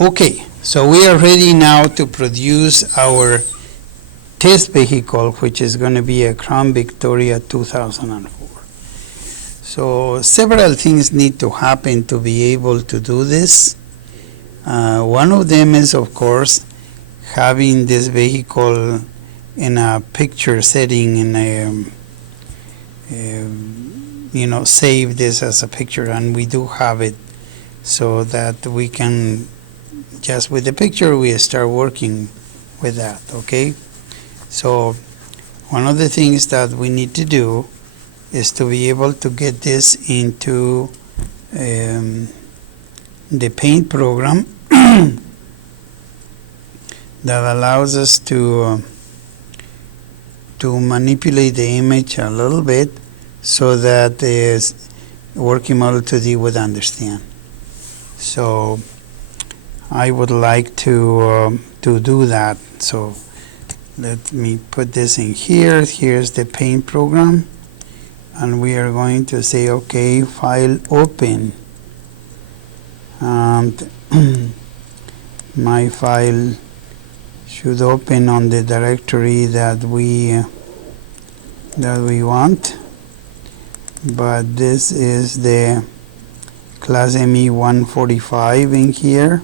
Okay, so we are ready now to produce our test vehicle, which is going to be a Crown Victoria 2004. So several things need to happen to be able to do this. One of them is, of course, having this vehicle in a picture setting in a save this as a picture, and we do have it, so that we can just with the picture we start working with that. Okay, so one of the things that we need to do is to be able to get this into the paint program that allows us to manipulate the image a little bit so that the working model 2D would understand. So I would like to do that. So let me put this in here. Here's the paint program, and we are going to say, okay, file open, and my file should open on the directory that we want, but this is the class ME 145 in here,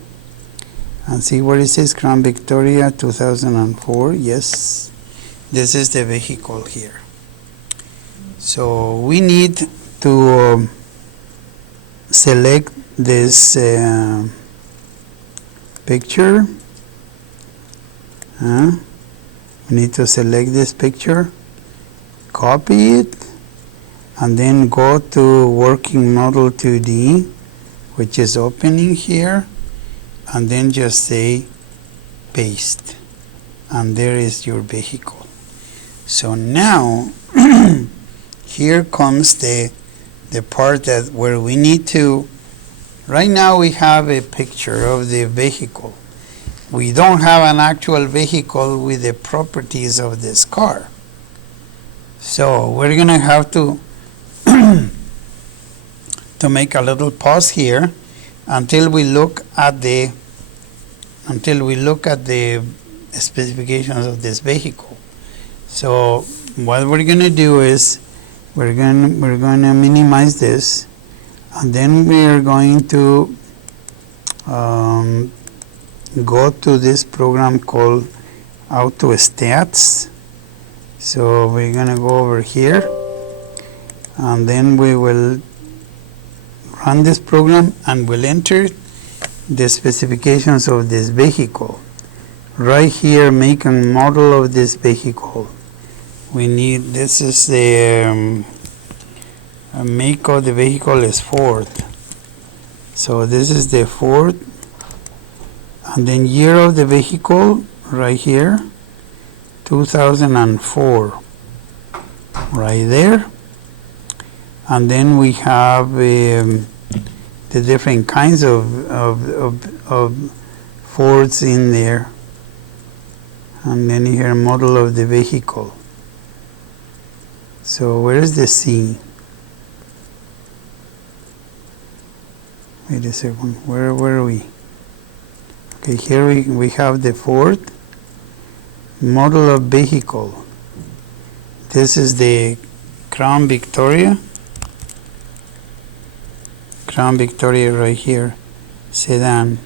and see where it says Crown Victoria 2004. Yes, this is the vehicle here. So we need to select this picture. We need to select this picture, copy it, and then go to Working Model 2D, which is opening here, and then just say paste, and there is your vehicle. So now here comes the part that where we need to. Right now we have a picture of the vehicle. We don't have an actual vehicle with the properties of this car. So we're going to have to make a little pause here until we look at the specifications of this vehicle. So what we're going to do is we're going to minimize this, and then we are going to go to this program called AutoStats. So we're going to go over here, and then we will run this program and we'll enter the specifications of this vehicle. Right here, make and model of this vehicle. We need, this is the make of the vehicle is Ford. So this is the Ford, and then year of the vehicle right here, 2004, right there. And then we have the different kinds of Fords in there, and then here model of the vehicle. So where is the C? Wait a second, where are we? Okay, here we have the Ford model of vehicle. This is the Crown Victoria right here, sedan.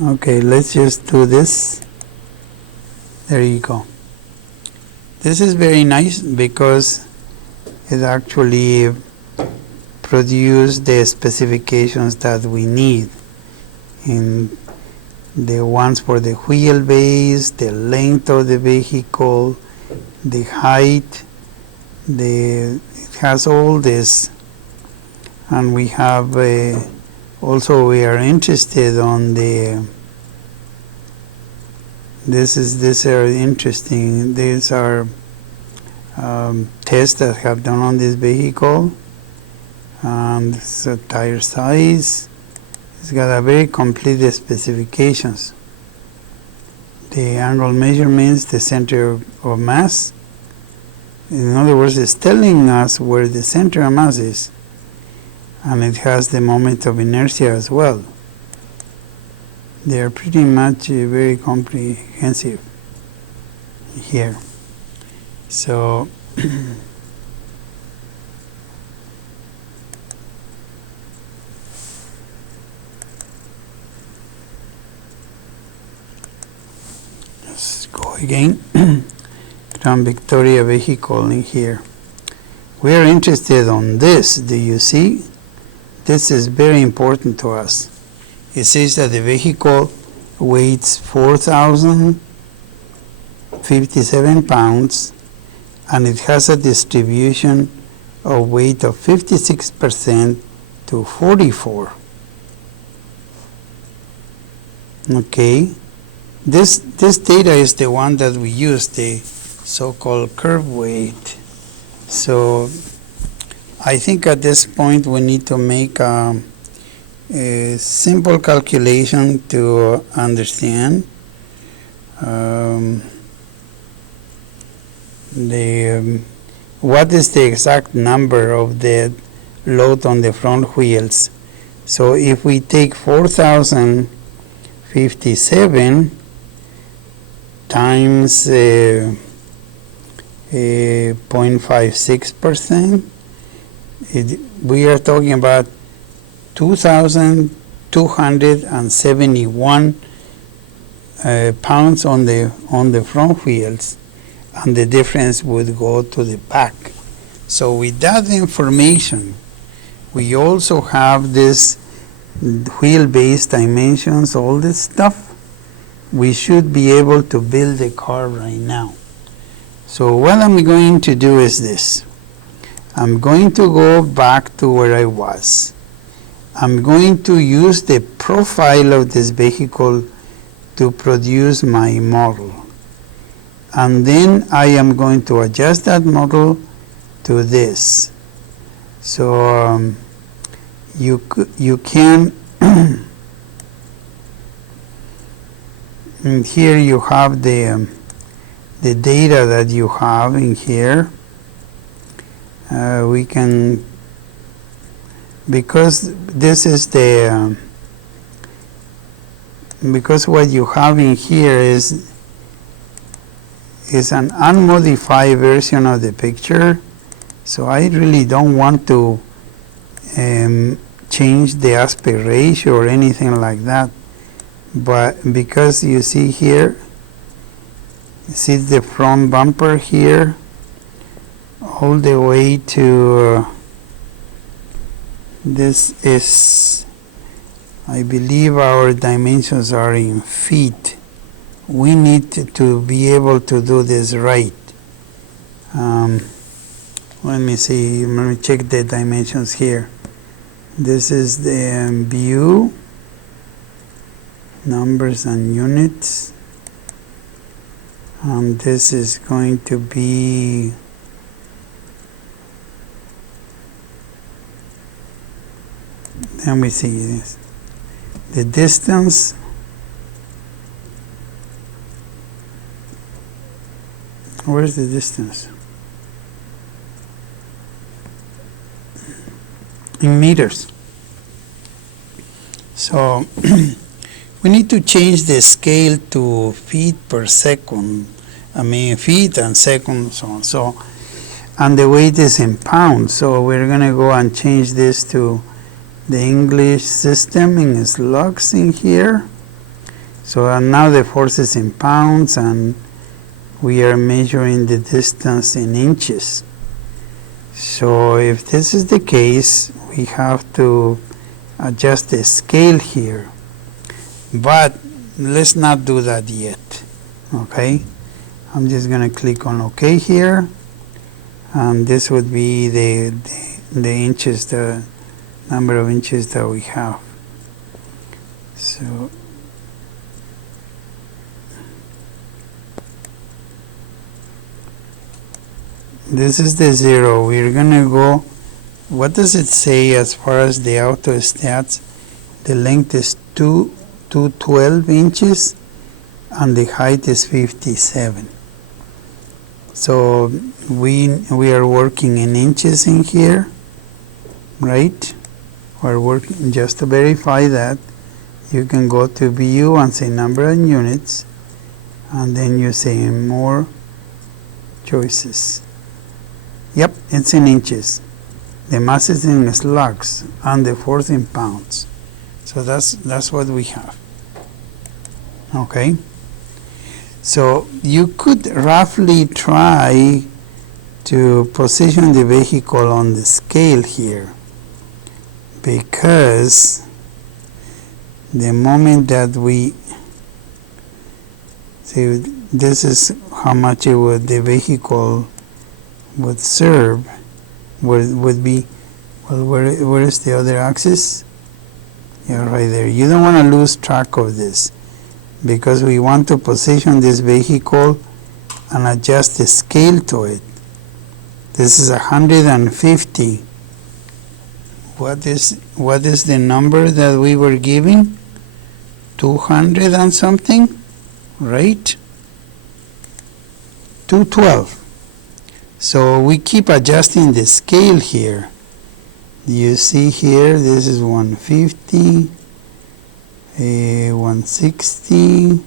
Okay, let's just do this. There you go. This is very nice because it actually produced the specifications that we need, in the ones for the wheelbase, the length of the vehicle, the height, it has all this. And we have also, we are interested on the these are interesting. These are tests that have done on this vehicle, and so tire size. It's got a very complete specifications. The angle measurements, the center of mass. In other words, it's telling us where the center of mass is. and it has the moment of inertia as well. They are pretty much very comprehensive here. So let's go again. Crown Victoria vehicle in here. We are interested on this. Do you see? This is very important to us. It says that the vehicle weighs 4,057 pounds, and it has a distribution of weight of 56% to 44. Okay, this data is the one that we use, the so-called curve weight. So I think at this point we need to make a simple calculation to understand what is the exact number of the load on the front wheels. So if we take 4,057 times 0.56%, we are talking about 2,271 pounds on the front wheels, and the difference would go to the back. So with that information, we also have this wheelbase dimensions, all this stuff. We should be able to build the car right now. So what I'm going to do is this. I'm going to go back to where I was. I'm going to use the profile of this vehicle to produce my model. And then I am going to adjust that model to this. So you can and here you have the data that you have in here. We can, because this is the because what you have in here is an unmodified version of the picture, so I really don't want to change the aspect ratio or anything like that. But because you see here, see the front bumper here all the way to this is, I believe our dimensions are in feet. We need to be able to do this right. Let me see, let me check the dimensions here. This is the view, numbers and units, and this is going to be let me see this, the distance where's the distance in meters. So we need to change the scale to feet per second. I mean feet and seconds, so on. So, and the weight is in pounds. So we're going to go and change this to the English system in slugs in here. So now the force is in pounds, and we are measuring the distance in inches. So if this is the case, we have to adjust the scale here. But let's not do that yet. Okay, I'm just going to click on OK here, and this would be the inches, the number of inches that we have. So this is the 0. We're going to go, what does it say as far as the auto stats? The length is 212 inches and the height is 57. So we are working in inches in here, right? we're working just to verify that. You can go to view and say number of units, and then you say more choices. Yep, it's in inches. The mass is in slugs and the force in pounds. So that's what we have. Okay. So you could roughly try to position the vehicle on the scale here, because the moment that we see, this is how much it would, the vehicle would serve, would be, well, where is the other axis? Yeah, right there. You don't want to lose track of this, because we want to position this vehicle and adjust the scale to it. This is 150. What is the number that we were giving? 200 and something, right? 212. So we keep adjusting the scale here. You see here, this is 150, 160,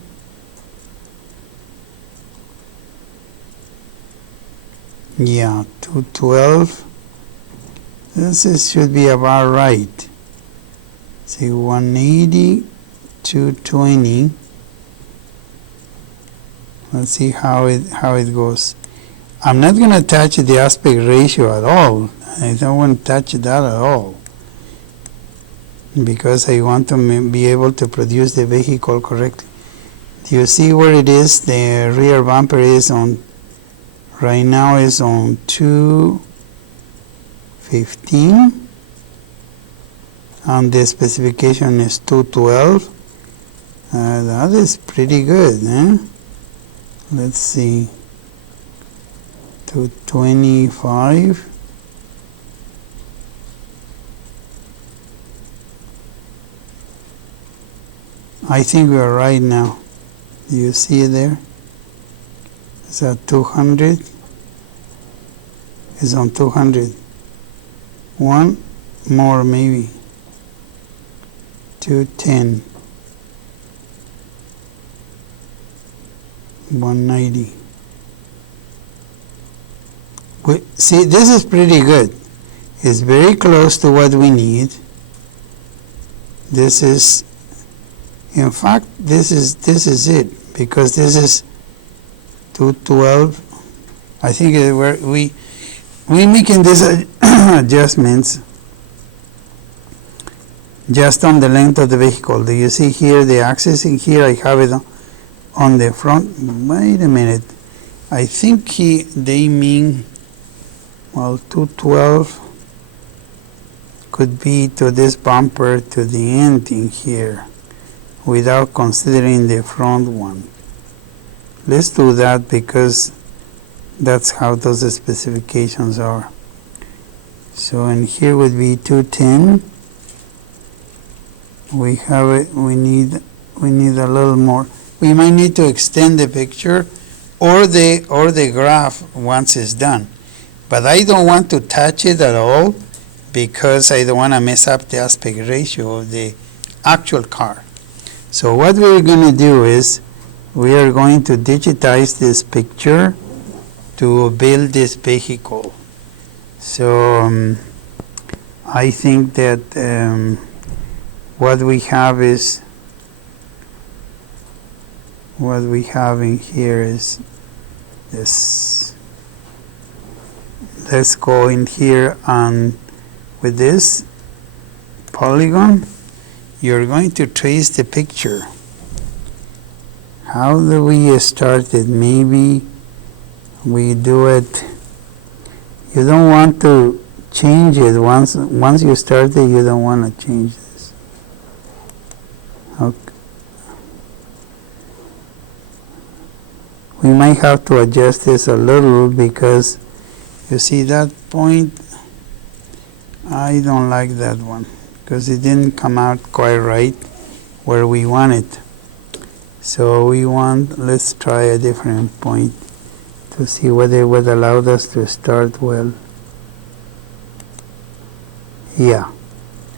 yeah, 212. Should be about right. See, 180, 220. Let's see how it goes. I'm not going to touch the aspect ratio at all. I don't want to touch that at all, because I want to be able to produce the vehicle correctly. Do you see where it is? The rear bumper is on, right now is on 215, and the specification is 212. That is pretty good, eh? Let's see, 225. I think we are right now. Do you see it there? It's at 200. It's on 200. One more maybe. 210. 190. See, this is pretty good. It's very close to what we need. This is, in fact, this is it, because this is 212. I think we making these adjustments just on the length of the vehicle. Do you see here the axis in here? I have it on the front. Wait a minute. I think they mean, well, 212 could be to this bumper to the end in here, without considering the front one. Let's do that, because that's how those specifications are. So in here would be 210. We have it. We need a little more. We might need to extend the picture or the graph once it's done. But I don't want to touch it at all, because I don't want to mess up the aspect ratio of the actual car. So what we're going to do is we are going to digitize this picture to build this vehicle. So I think that what we have in here is this. Let's go in here, and with this polygon, you're going to trace the picture. How do we start it? Maybe we do it. You don't want to change it once you start it. You don't want to change this. Okay. We might have to adjust this a little, because you see that point, I don't like that one, because it didn't come out quite right where we want it. So let's try a different point to see whether it would allow us to start well. Yeah,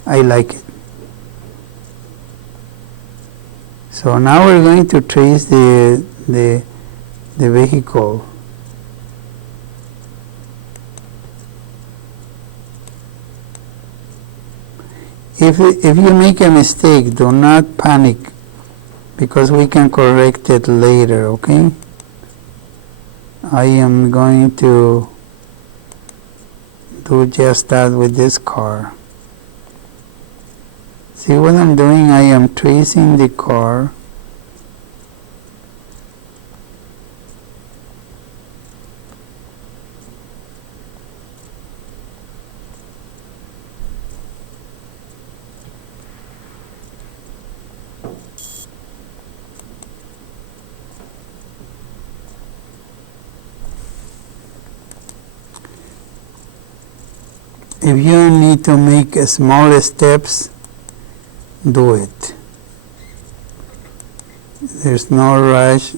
I like it. So now we're going to trace the vehicle. If you make a mistake, do not panic, because we can correct it later, okay? I am going to do just that with this car. See what I'm doing? I am tracing the car. If you need to make small steps, do it. There's no rush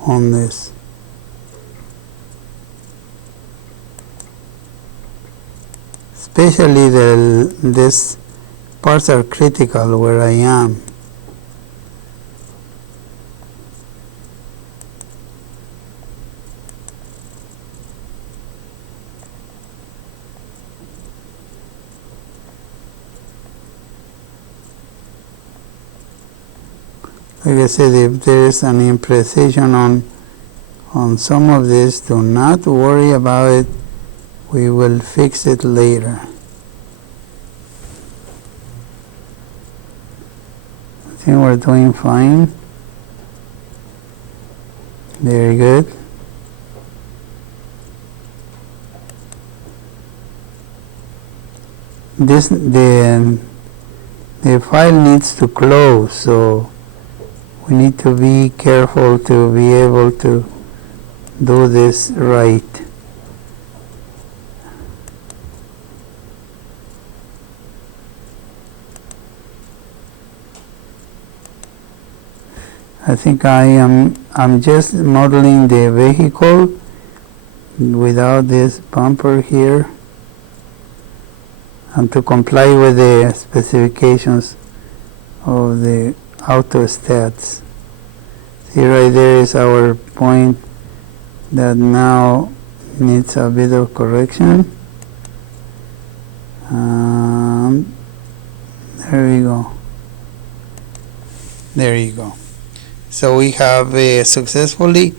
on this. Especially these parts are critical where I am. Like I said, if there is an imprecision on some of this, do not worry about it. We will fix it later. I think we're doing fine. Very good. The file needs to close, so we need to be careful to be able to do this right. I think I'm just modeling the vehicle without this bumper here, and to comply with the specifications of the auto stats. See, right there is our point that now needs a bit of correction. There we go. There you go. So we have successfully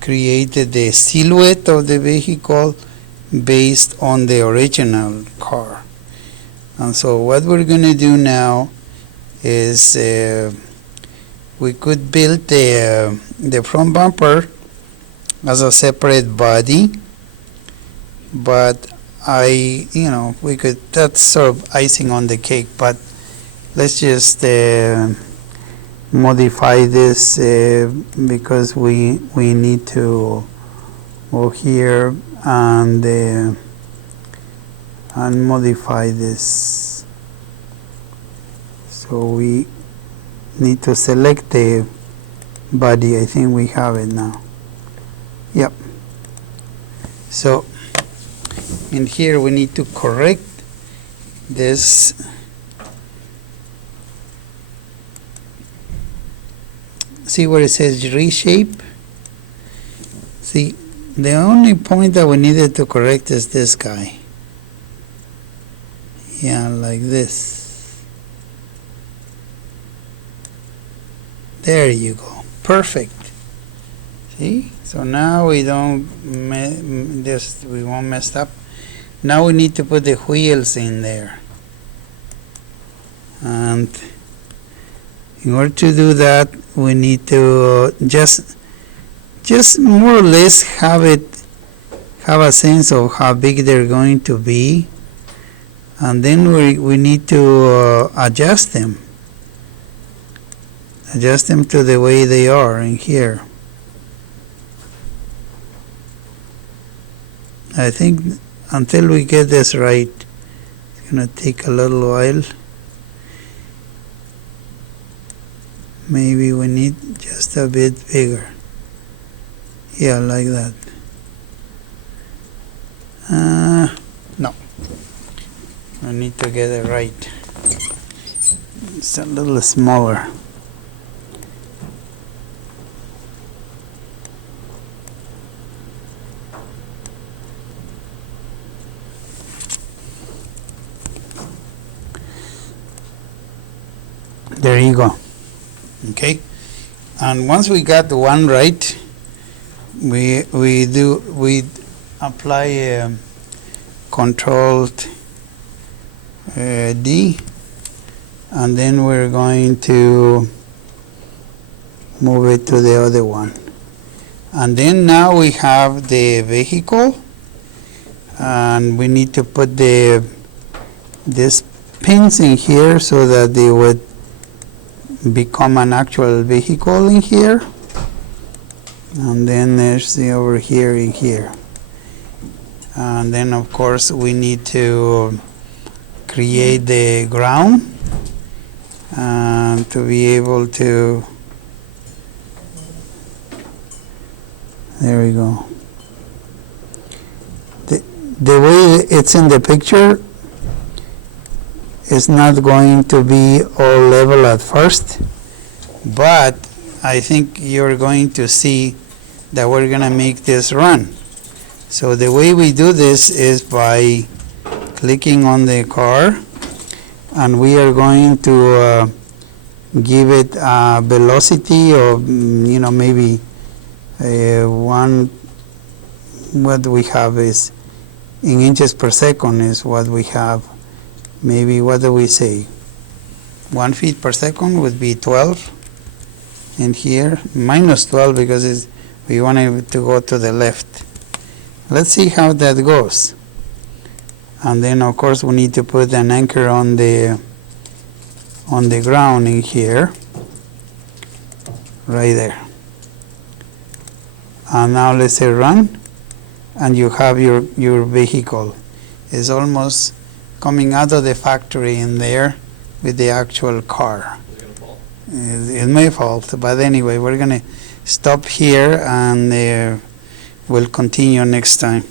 created the silhouette of the vehicle based on the original car. And so what we're going to do now is we could build the front bumper as a separate body, but we could, that's sort of icing on the cake, but let's just modify this because we need to go here and modify this. So we need to select the body. I think we have it now. Yep. So in here we need to correct this. See where it says reshape? See, the only point that we needed to correct is this guy. Yeah, like this. There you go. Perfect. See? So now we don't we won't mess up. Now we need to put the wheels in there. And in order to do that, we need to just more or less have a sense of how big they're going to be, and then we need to adjust them to the way they are in here. I think until we get this right, it's gonna take a little while. Maybe we need just a bit bigger. Yeah, like that. No, I need to get it right. It's a little smaller. There you go. Okay, and once we got the one right, we apply a controlled D, and then we're going to move it to the other one, and then now we have the vehicle, and we need to put this pins in here so that they would become an actual vehicle in here, and then there's the over here in here, and then of course we need to create the ground to be able to, there we go. The way it's in the picture, it's not going to be all level at first, but I think you're going to see that we're going to make this run. So the way we do this is by clicking on the car, and we are going to give it a velocity of, maybe what we have is in inches per second is what we have. Maybe, what do we say? 1 feet per second would be 12 in here, minus 12 because we want it to go to the left. Let's see how that goes. And then of course we need to put an anchor on the ground in here, right there. And now let's say run, and you have your vehicle. It's almost coming out of the factory in there with the actual car. Is it going to fall? It may fall, but anyway, we're going to stop here, and we'll continue next time.